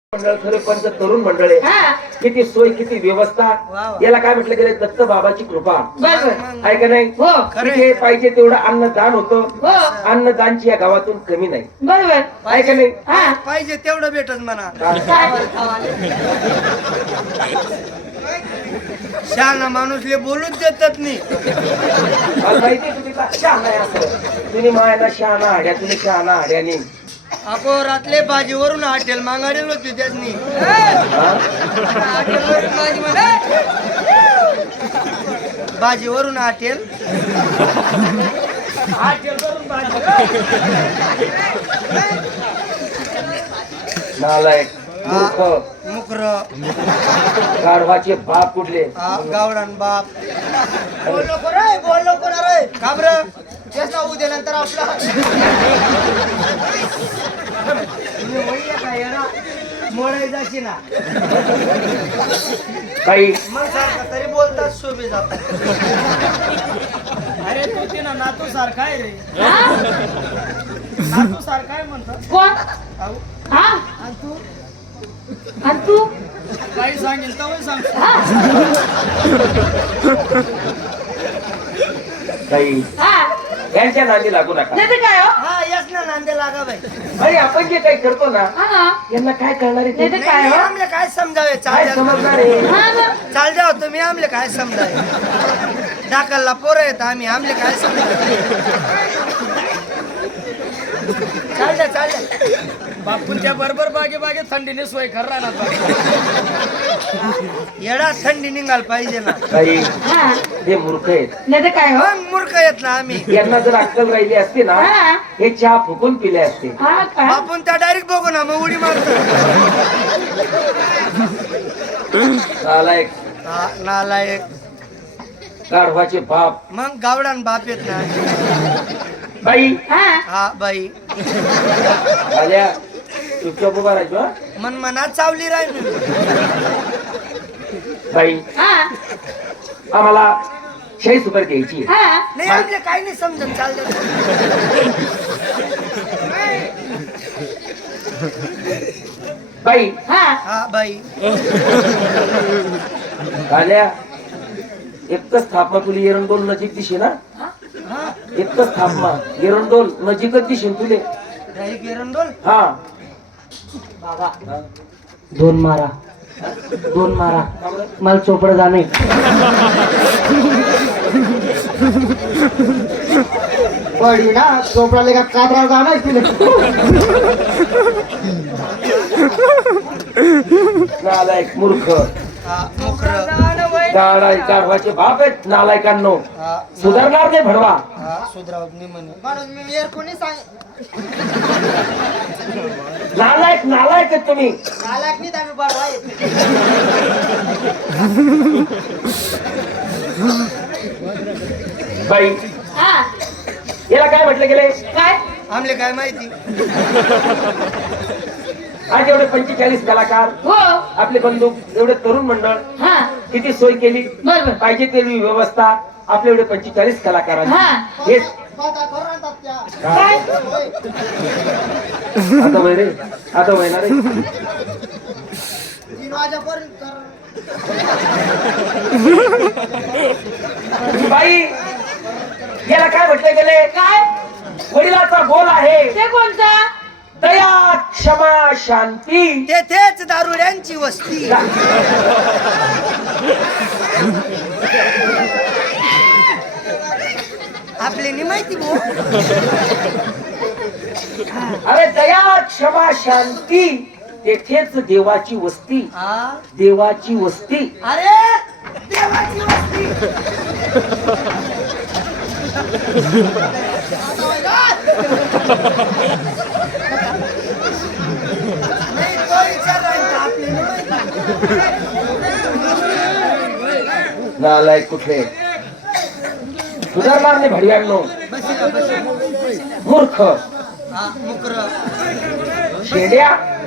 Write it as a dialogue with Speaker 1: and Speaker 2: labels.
Speaker 1: मंडळ सरपंच तरुण मंडळ आहे. किती सोय किती व्यवस्था याला काय म्हटलं गेलं दत्त बाबाची कृपा आहे का नाही. तिथे पाहिजे तेवढं अन्नदान होतं. अन्नदानची या गावातून कमी नाही.
Speaker 2: बरोबर
Speaker 1: आहे का नाही.
Speaker 3: पाहिजे तेवढं भेटत म्हणा. शहाणा माणूसले बोलूच देतात नाही.
Speaker 1: माहिती तुम्ही शहाणा आहे असं. तुम्ही मायाला शहाणा हाड्या तुम्ही शहाणा हाड्याने
Speaker 3: अको रातले भाजीवरून हॉटेल मागाडेल होती त्यासनी. भाजीवरून हॉटेल
Speaker 1: नालायक मूर्ख
Speaker 3: मुकर
Speaker 1: गाढवाचे बाप कुठले.
Speaker 3: गावडान बाप. बोल नको रे, बोल नको ना रे. का बरं तेच ना उद्या नंतर आपला मोडाय जाशी ना
Speaker 1: काही
Speaker 3: मग सारखं तरी बोलतात शोभे जातात. अरे तू ती ना नातू सारखा आहे रे. नातू सारखा आहे म्हणतात.
Speaker 2: कोण हा
Speaker 3: आणि तू
Speaker 2: आणि तू
Speaker 3: काही सांगेल तर सांग.
Speaker 1: काही यांच्या नादी लागू नका.
Speaker 2: नाही तर काय हो
Speaker 3: हा यस ना नांदे लागा बाई.
Speaker 1: अरे आपण जे काही करतो ना
Speaker 2: हा ना
Speaker 1: यांना काय करणार आहे ते?
Speaker 2: नाही तर काय हो
Speaker 3: आमले काय समजावे.
Speaker 1: काय
Speaker 3: चाल
Speaker 1: समजणार आहे.
Speaker 2: हा ना
Speaker 3: चाल द्या तुम्ही आमले काय समजावे. डाकलला पोरं येत आम्ही आमले काय समजावे. चाल द्या
Speaker 4: बापूंच्या बरोबर बागे बागे थंडीने सोय कर राहणार.
Speaker 3: येडा थंडी निघाल पाहिजे ना.
Speaker 1: काही
Speaker 2: हा
Speaker 1: ते मूर्ख आहेत.
Speaker 2: नाही तर काय हो
Speaker 3: मग मूर्ख येत ना आम्ही.
Speaker 1: यांना जर अक्कल राहिली असती ना
Speaker 2: हा.
Speaker 1: हे चहा फुकून पिले असते.
Speaker 2: हा का
Speaker 3: आपण त्या डायरेक्ट बघू ना मग उडी मारतो.
Speaker 1: नालायक
Speaker 3: नालायक
Speaker 1: गाढवाचे बाप.
Speaker 3: मग गावडान बाप येत ना.
Speaker 1: बाई
Speaker 2: हा
Speaker 3: हा बाई
Speaker 1: आल्या चुपचाप उभा राहायचो हा?
Speaker 3: मन मनात चावली राहील.
Speaker 1: बाई
Speaker 2: हा
Speaker 1: आम्हाला 40 रुपये द्यायची आहे.
Speaker 2: हा
Speaker 3: नाही आपले काही नाही समजत. चाल
Speaker 1: बाई
Speaker 2: हा
Speaker 3: हा बाई
Speaker 1: आल्या एकच स्थापना तुला एरंडोल नजीक दिसे ना. एकच स्थापना एरंडोल नजीकच दिसेल तुले.
Speaker 3: डायरेक्ट एरंडोल.
Speaker 1: हा
Speaker 2: दोन मारा मला चोपड जाणे.
Speaker 3: पडी ना चोपडाले का काबरा जाणार तिने.
Speaker 1: नालायक मूर्ख
Speaker 3: मुकर
Speaker 1: गाढवाचे बाप आहेत नालायकांनो. सुधारणार नाही भडवा.
Speaker 3: सुधरावत नाही म्हणे. म्हणून मी एअर कोणी सांग
Speaker 1: नालायक नालायक आहेत तुम्ही.
Speaker 3: नालायक नाही आम्ही बडवा येते.
Speaker 1: बाई
Speaker 2: हा
Speaker 1: याला काय म्हटलं गेले.
Speaker 2: काय
Speaker 3: आमले काय माहिती.
Speaker 1: आज एवढे 45 कलाकार
Speaker 2: हो
Speaker 1: आपले बंधू एवढे तरुण मंडळ
Speaker 2: हा
Speaker 1: किती सोय केली.
Speaker 2: बरोबर
Speaker 1: पाहिजे तेवढी व्यवस्था आपले एवढे 45 कलाकारांची.
Speaker 2: हा.
Speaker 1: हेच
Speaker 2: काय
Speaker 1: आता वय रे आता वय ना रे.
Speaker 3: 3 वाजेपर्यंत
Speaker 1: बाई याला काय म्हटलं गेले.
Speaker 2: काय
Speaker 1: वडिलाचा बोल आहे
Speaker 2: ते कोणता
Speaker 1: दया क्षमा शांती.
Speaker 3: तेथेच दारुड्यांची वस्ती. आपले नाही माहिती भाऊ.
Speaker 1: अरे दया क्षमा शांती तेथेच देवाची वस्ती.
Speaker 3: हा
Speaker 1: देवाची वस्ती.
Speaker 3: अरे देवाची वस्ती. नाही तो विचार राहील का आपले नाही माहिती.
Speaker 1: नालायक कुठले सुधारणार नाही भडव्यांनो. मूर्ख
Speaker 3: हा मुकर
Speaker 1: शेड्या